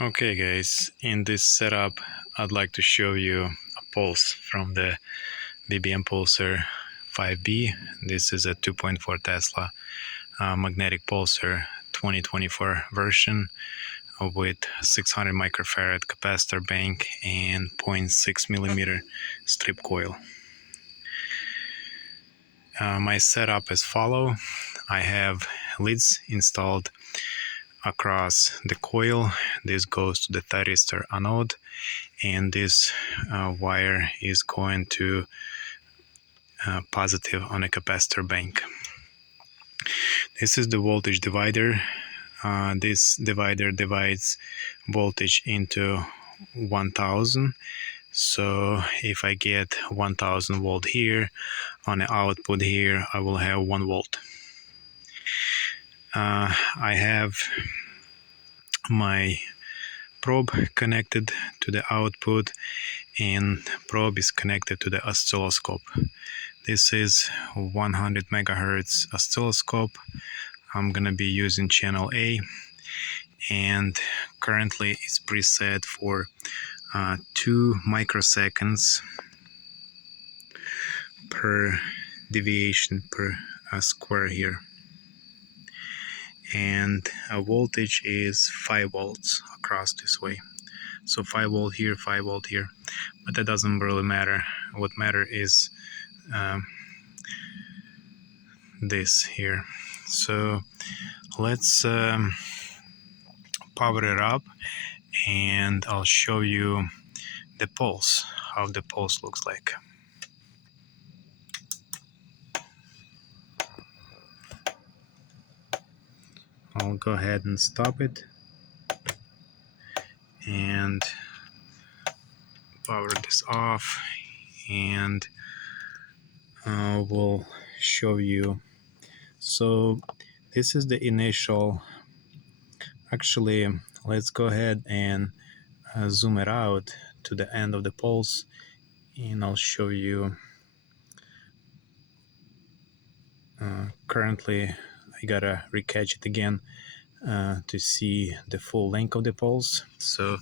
Okay guys, in this setup I'd like to show you a pulse from the BBMPulser 5B. This is a 2.4 Tesla magnetic pulsar 2024 version with 600 microfarad capacitor bank and 0.6 millimeter strip coil. My setup as follow. I have leads installed across the coil. This goes to the thyristor anode, and this wire is going to positive on a capacitor bank. This is the voltage divider. This divider divides voltage into 1000. So if I get 1000 volt here, on the output here I will have 1 volt. I have my probe connected to the output, and probe is connected to the oscilloscope. This is 100 megahertz oscilloscope. I'm gonna be using channel A, and currently it's preset for 2 microseconds per deviation per square here, and a voltage is 5 volts across this way. So 5 volt here, 5 volt here, but that doesn't really matter. What matter is this here. So let's power it up, and I'll show you the pulse, how the pulse looks like. I'll go ahead and stop it and power this off, and we'll show you. So this is the initial. Actually, let's go ahead and zoom it out to the end of the pulse, and I'll show you. Currently I gotta recatch it again to see the full length of the pulse. So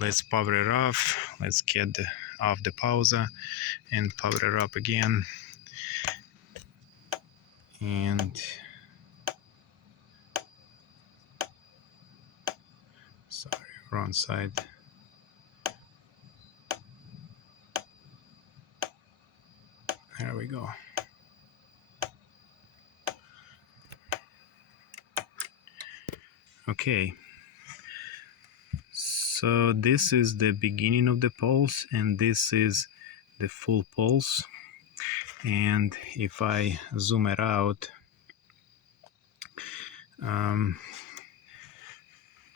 let's power it off. Let's get off the pauser and power it up again. And sorry, wrong side. There we go. Okay, so this is the beginning of the pulse, and this is the full pulse. And if I zoom it out,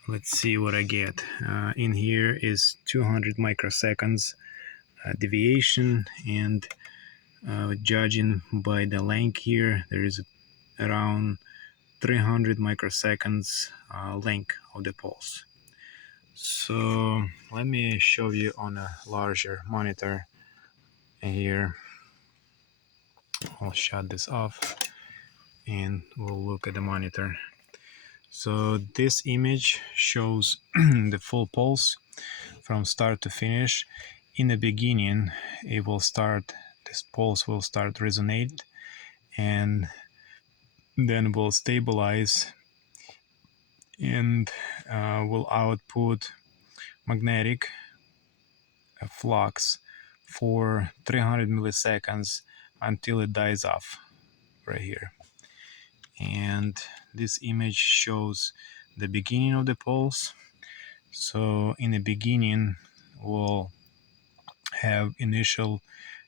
let's see what I get. In here is 200 microseconds deviation, and judging by the length here, there is around 300 microseconds length of the pulse. So let me show you on a larger monitor here. I'll shut this off and we'll look at the monitor. So this image shows the full pulse from start to finish. In the beginning, this pulse will start resonate, and then will stabilize and will output magnetic flux for 300 milliseconds until it dies off right here. And this image shows the beginning of the pulse. So in the beginning we'll have initial,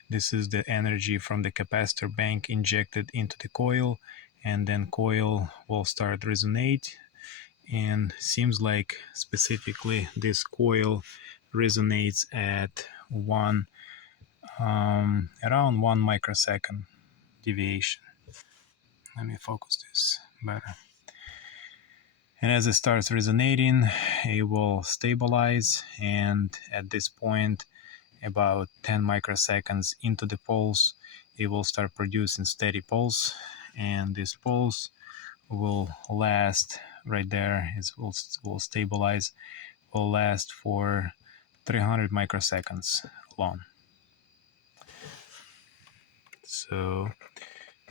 this is the energy from the capacitor bank injected into the coil, and then coil will start resonate, and seems like specifically this coil resonates at around 1 microsecond deviation. Let me focus this better. And as it starts resonating, it will stabilize, and at this point, about 10 microseconds into the pulse, it will start producing steady pulse, and this pulse will last right there. It will stabilize will last for 300 microseconds long. So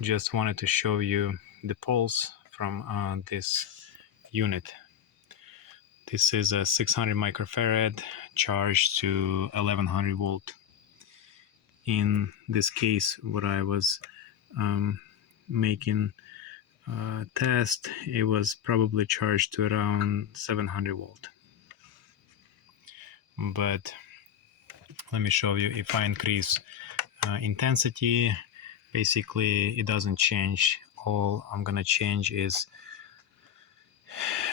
just wanted to show you the pulse from this unit. This is a 600 microfarad charged to 1100 volt. In this case, what I was making test, it was probably charged to around 700 volt. But let me show you. If I increase intensity, basically it doesn't change. All I'm gonna change is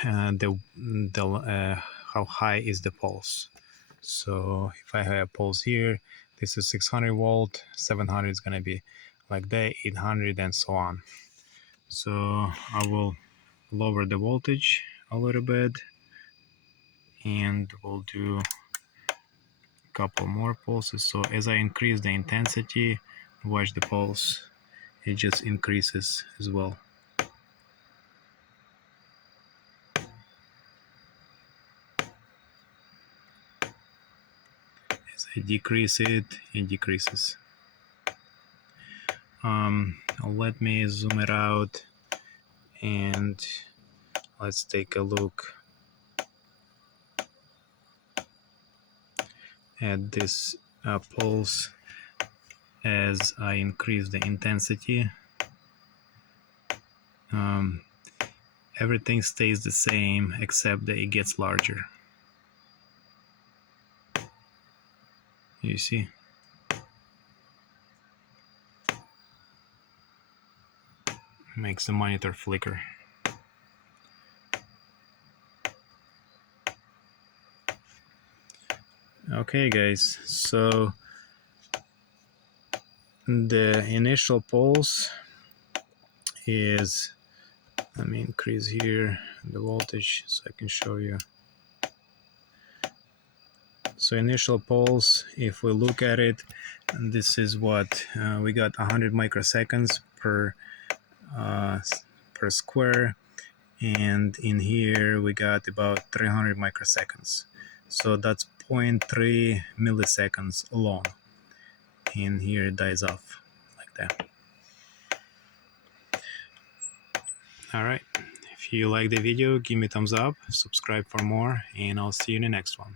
how high is the pulse. So if I have a pulse here, this is 600 volt, 700 is gonna be like that, 800, and so on. So I will lower the voltage a little bit, and we'll do a couple more pulses. So as I increase the intensity, watch the pulse, it just increases as well. As I decrease it, it decreases. Let me zoom it out and let's take a look at this pulse as I increase the intensity. Everything stays the same except that it gets larger. You see? Makes the monitor flicker. Okay guys, so the initial pulse is, let me increase here the voltage so I can show you. So initial pulse, if we look at it, this is what we got 100 microseconds per square, and in here we got about 300 microseconds. So that's 0.3 milliseconds long, and here it dies off like that. Alright, if you like the video, give me a thumbs up, subscribe for more, and I'll see you in the next one.